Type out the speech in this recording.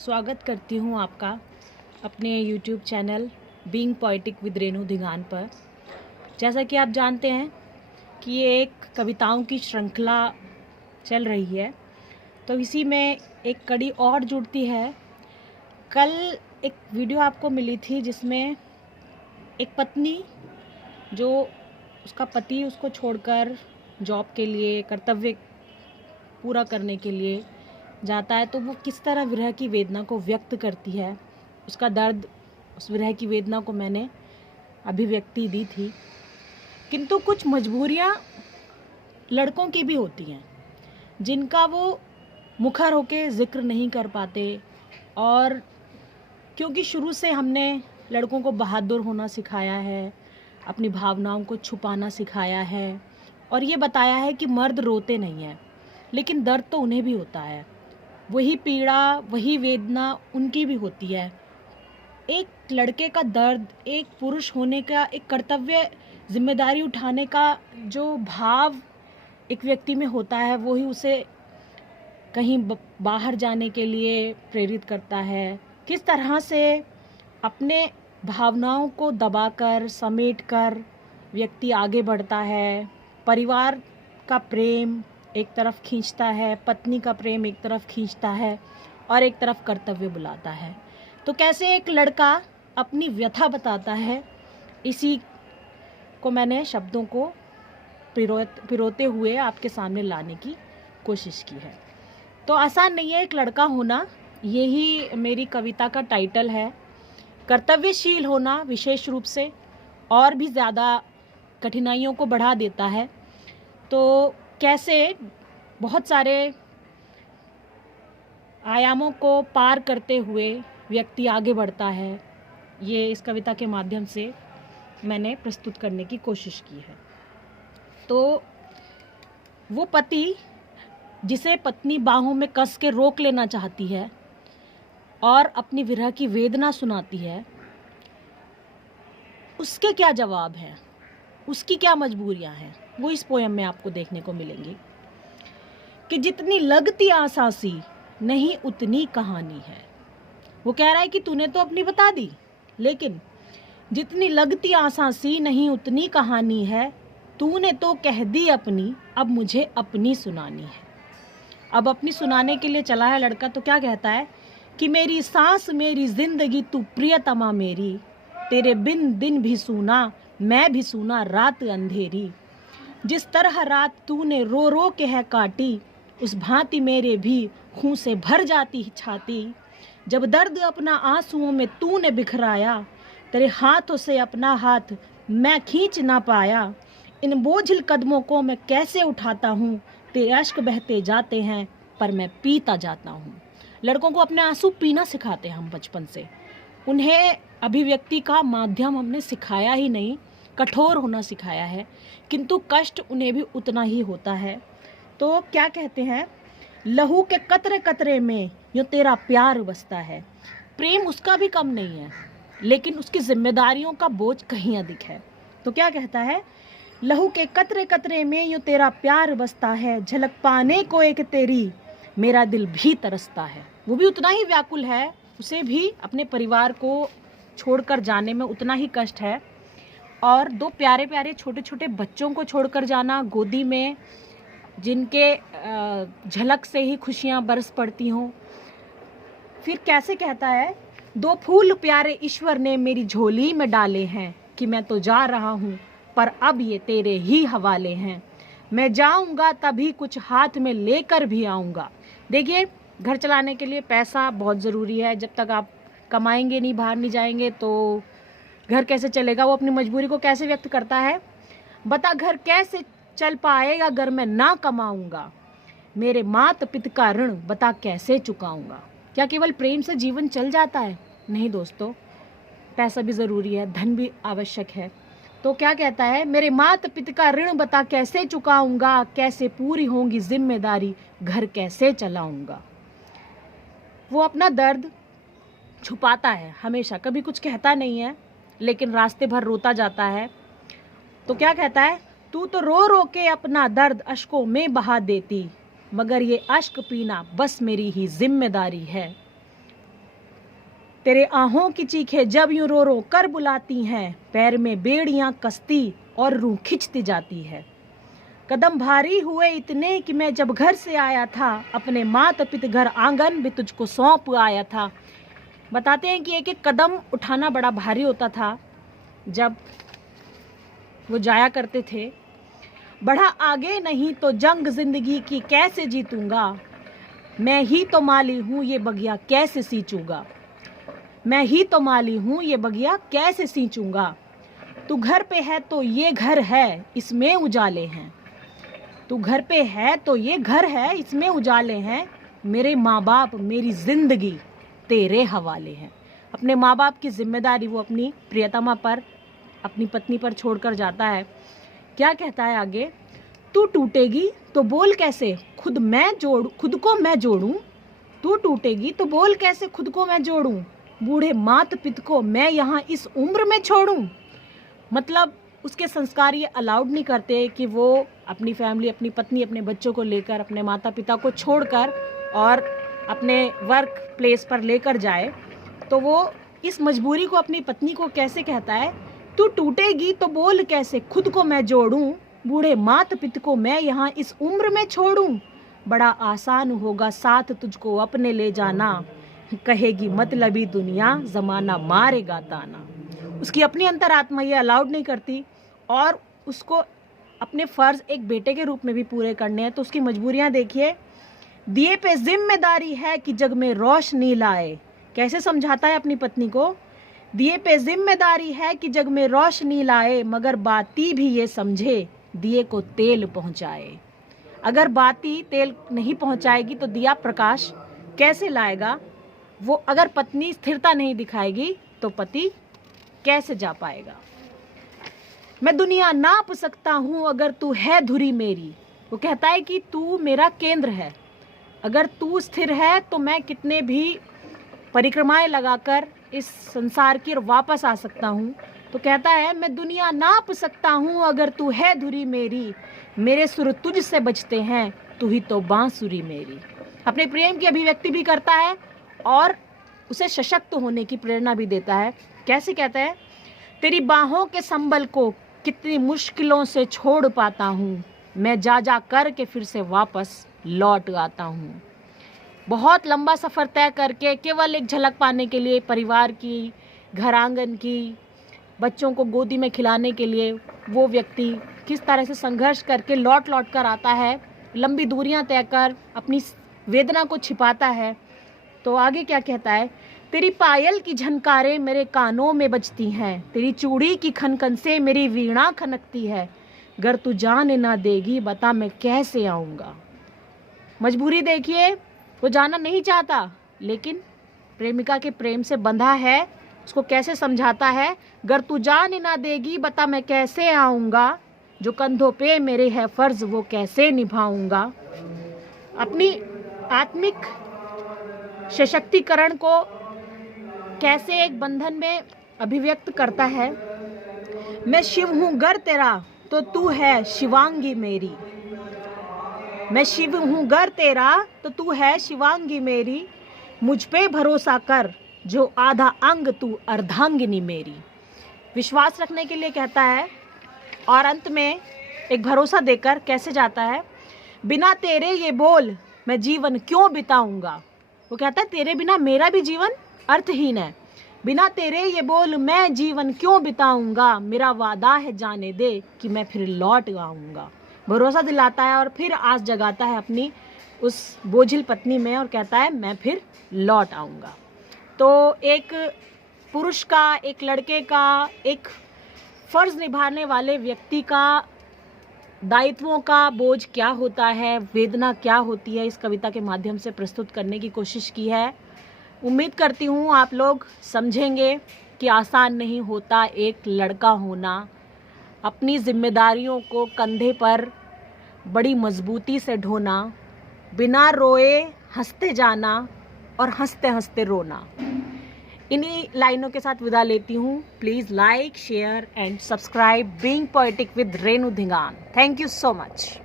स्वागत करती हूँ आपका अपने YouTube channel being poetic with Renu Dhigan पर। जैसा कि आप जानते हैं कि ये एक कविताओं की श्रृंखला चल रही है, तो इसी में एक कड़ी और जुड़ती है। कल एक वीडियो आपको मिली थी जिसमें एक पत्नी जो उसका पति उसको छोड़कर जॉब के लिए कर्तव्य पूरा करने के लिए जाता है, तो वो किस तरह विरह की वेदना को व्यक्त करती है, उसका दर्द, उस विरह की वेदना को मैंने अभिव्यक्ति दी थी। किंतु कुछ मजबूरियां लड़कों की भी होती हैं जिनका वो मुखर होके जिक्र नहीं कर पाते, और क्योंकि शुरू से हमने लड़कों को बहादुर होना सिखाया है, अपनी भावनाओं को छुपाना सिखाया है, और ये बताया है कि मर्द रोते नहीं हैं, लेकिन दर्द तो उन्हें भी होता है। वही पीड़ा, वही वेदना उनकी भी होती है। एक लड़के का दर्द, एक पुरुष होने का, एक कर्तव्य जिम्मेदारी उठाने का जो भाव एक व्यक्ति में होता है, वो ही उसे कहीं बाहर जाने के लिए प्रेरित करता है। किस तरह से अपने भावनाओं को दबाकर, समेटकर व्यक्ति आगे बढ़ता है। परिवार का प्रेम एक तरफ खींचता है, पत्नी का प्रेम एक तरफ खींचता है, और एक तरफ कर्तव्य बुलाता है। तो कैसे एक लड़का अपनी व्यथा बताता है, इसी को मैंने शब्दों को पिरोते हुए आपके सामने लाने की कोशिश की है। तो आसान नहीं है एक लड़का होना, यही मेरी कविता का टाइटल है। कर्तव्यशील होना विशेष रूप से और भी ज़्यादा कठिनाइयों को बढ़ा देता है। तो कैसे बहुत सारे आयामों को पार करते हुए व्यक्ति आगे बढ़ता है, ये इस कविता के माध्यम से मैंने प्रस्तुत करने की कोशिश की है। तो वो पति जिसे पत्नी बाहों में कस के रोक लेना चाहती है और अपनी विरह की वेदना सुनाती है, उसके क्या जवाब हैं, उसकी क्या मजबूरियां हैं, वो इस पोयम में आपको देखने को मिलेंगी। कि जितनी लगती आसासी नहीं उतनी कहानी है। वो कह रहा है कि तूने तो अपनी बता दी, लेकिन जितनी लगती आसासी नहीं उतनी कहानी है। तूने तो कह दी अपनी, अब मुझे अपनी सुनानी है। अब अपनी सुनाने के लिए चला है लड़का, तो क्या कहता है कि मेरी सांस मेरी जिंदगी तू प्रियतमा मेरी, तेरे बिन दिन भी सूना मैं भी सूना रात अंधेरी। जिस तरह रात तूने रो रो के है काटी, उस भांति मेरे भी खून से भर जाती छाती। जब दर्द अपना आंसुओं में तूने बिखराया, तेरे हाथों से अपना हाथ मैं खींच ना पाया। इन बोझिल कदमों को मैं कैसे उठाता हूँ, तेरे अश्क बहते जाते हैं पर मैं पीता जाता हूँ। लड़कों को अपने आंसू पीना सिखाते हैं हम बचपन से। उन्हें अभिव्यक्ति का माध्यम हमने सिखाया ही नहीं, कठोर होना सिखाया है, किंतु कष्ट उन्हें भी उतना ही होता है। तो क्या कहते हैं, लहू के कतरे कतरे में यूं तेरा प्यार बसता है। प्रेम उसका भी कम नहीं है, लेकिन उसकी जिम्मेदारियों का बोझ कहीं अधिक है। तो क्या कहता है, लहू के कतरे कतरे में यूं तेरा प्यार बसता है, झलक पाने को एक तेरी मेरा दिल भी तरसता है। वो भी उतना ही व्याकुल है, उसे भी अपने परिवार को छोड़कर जाने में उतना ही कष्ट है। और दो प्यारे प्यारे छोटे छोटे बच्चों को छोड़कर जाना, गोदी में जिनके झलक से ही खुशियाँ बरस पड़ती हों। फिर कैसे कहता है, दो फूल प्यारे ईश्वर ने मेरी झोली में डाले हैं, कि मैं तो जा रहा हूँ पर अब ये तेरे ही हवाले हैं। मैं जाऊँगा तभी कुछ हाथ में लेकर भी आऊँगा। देखिए, घर चलाने के लिए पैसा बहुत ज़रूरी है। जब तक आप कमाएंगे नहीं, बाहर नहीं जाएंगे, तो घर कैसे चलेगा। वो अपनी मजबूरी को कैसे व्यक्त करता है, बता घर कैसे चल पाएगा अगर मैं ना कमाऊंगा, मेरे मात पिता का ऋण बता कैसे चुकाऊंगा। क्या केवल प्रेम से जीवन चल जाता है? नहीं दोस्तों, पैसा भी ज़रूरी है, धन भी आवश्यक है। तो क्या कहता है, मेरे मात पिता का ऋण बता कैसे चुकाऊंगा, कैसे पूरी होंगी जिम्मेदारी, घर कैसे चलाऊंगा। वो अपना दर्द छुपाता है हमेशा, कभी कुछ कहता नहीं है, लेकिन रास्ते भर रोता जाता है। तो क्या कहता है, तू तो रो रो के अपना दर्द अश्कों में बहा देती, मगर ये अश्क पीना बस मेरी ही जिम्मेदारी है। तेरे आहों की चीखें जब यूं रो रो कर बुलाती हैं, पैर में बेड़ियां कसती और रूह खिंचती जाती है। कदम भारी हुए इतने कि मैं जब घर से आया था, अपने मात पिता घर आंगन भी तुझको सौंप आया था। बताते हैं कि एक एक कदम उठाना बड़ा भारी होता था जब वो जाया करते थे। बढ़ा आगे नहीं तो जंग जिंदगी की कैसे जीतूंगा, मैं ही तो माली हूँ ये बगिया कैसे सींचूंगा। मैं ही तो माली हूँ ये बगिया कैसे सींचूंगा। तू घर पे है तो ये घर है, इसमें उजाले हैं। तू घर पे है तो ये घर है, इसमें उजाले हैं। मेरे माँ बाप मेरी जिंदगी तेरे हवाले हैं। अपने माँ बाप की जिम्मेदारी वो अपनी प्रियतमा पर, अपनी पत्नी पर छोड़कर जाता है। क्या कहता है आगे? तू टूटेगी तो बोल कैसे खुद को मैं जोड़ूं। तू टूटेगी तो बोल कैसे खुद को मैं जोड़ूं। बूढ़े मात पिता को मैं यहाँ इस उम्र में छोड़ूं। मतलब उसके संस्कार ये अलाउड नहीं करते कि वो अपनी फैमिली, अपनी पत्नी, अपने बच्चों को लेकर, अपने माता पिता को छोड़कर और अपने वर्क प्लेस पर लेकर जाए। तो वो इस मजबूरी को अपनी पत्नी को कैसे कहता है? तू टूटेगी तो बोल कैसे खुद को मैं जोड़ूं। बूढ़े मात पिता को मैं यहाँ इस उम्र में छोड़ूं। बड़ा आसान होगा साथ तुझको अपने ले जाना, कहेगी मतलबी दुनिया जमाना मारेगा ताना। उसकी अपनी अंतरात्मा ये अलाउड नहीं करती और उसको अपने फ़र्ज़ एक बेटे के रूप में भी पूरे करने हैं। तो उसकी मजबूरियाँ देखिए। दिए पे जिम्मेदारी है कि जग में रोशनी लाए। कैसे समझाता है अपनी पत्नी को? दिए पे जिम्मेदारी है कि जग में रोशनी लाए, मगर बाती भी ये समझे दिए को तेल पहुँचाए। अगर बाती तेल नहीं पहुँचाएगी तो दिया प्रकाश कैसे लाएगा? वो अगर पत्नी स्थिरता नहीं दिखाएगी तो पति कैसे जा पाएगा? मैं दुनिया नाप सकता हूँ अगर तू है धुरी मेरी। वो कहता है कि तू मेरा केंद्र है, अगर तू स्थिर है तो मैं कितने भी परिक्रमाएं लगाकर इस संसार की ओर वापस आ सकता हूँ। तो कहता है मैं दुनिया नाप सकता हूँ अगर तू है धुरी मेरी, मेरे सुर तुझ से बजते हैं तू ही तो बांसुरी मेरी। अपने प्रेम की अभिव्यक्ति भी करता है और उसे सशक्त होने की प्रेरणा भी देता है। कैसे कहता है? तेरी बाहों के संबल को कितनी मुश्किलों से छोड़ पाता हूँ, मैं जा जा कर के फिर से वापस लौट आता हूँ। बहुत लंबा सफ़र तय करके केवल एक झलक पाने के लिए, परिवार की, घर आंगन की, बच्चों को गोदी में खिलाने के लिए वो व्यक्ति किस तरह से संघर्ष करके लौट कर आता है, लंबी दूरियां तय कर अपनी वेदना को छिपाता है। तो आगे क्या कहता है? तेरी पायल की झनकारें मेरे कानों में बजती हैं, तेरी चूड़ी की खनखन से मेरी वीणा खनकती है। अगर तू जान ना देगी बता मैं कैसे आऊँगा। मजबूरी देखिए, वो जाना नहीं चाहता लेकिन प्रेमिका के प्रेम से बंधा है। उसको कैसे समझाता है? अगर तू जान ना देगी बता मैं कैसे आऊँगा, जो कंधों पे मेरे है फ़र्ज़ वो कैसे निभाऊँगा। अपनी आत्मिक सशक्तिकरण को कैसे एक बंधन में अभिव्यक्त करता है? मैं शिव हूँ गर तेरा तो तू है शिवांगी मेरी। मैं शिव हूँ गर तेरा तो तू है शिवांगी मेरी। मुझ पे भरोसा कर जो आधा अंग तू अर्धांगिनी मेरी। विश्वास रखने के लिए कहता है और अंत में एक भरोसा देकर कैसे जाता है? बिना तेरे ये बोल मैं जीवन क्यों बिताऊंगा। वो कहता है तेरे बिना मेरा भी जीवन अर्थहीन है। बिना तेरे ये बोल मैं जीवन क्यों बिताऊंगा, मेरा वादा है जाने दे कि मैं फिर लौट आऊँगा। भरोसा दिलाता है और फिर आस जगाता है अपनी उस बोझिल पत्नी में और कहता है मैं फिर लौट आऊँगा। तो एक पुरुष का, एक लड़के का, एक फ़र्ज़ निभाने वाले व्यक्ति का दायित्वों का बोझ क्या होता है, वेदना क्या होती है, इस कविता के माध्यम से प्रस्तुत करने की कोशिश की है। उम्मीद करती हूँ आप लोग समझेंगे कि आसान नहीं होता एक लड़का होना, अपनी जिम्मेदारियों को कंधे पर बड़ी मजबूती से ढोना, बिना रोए हंसते जाना और हंसते हंसते रोना। इन्हीं लाइनों के साथ विदा लेती हूँ। Please like, share and subscribe being poetic with Renu Dhingan. Thank you so much.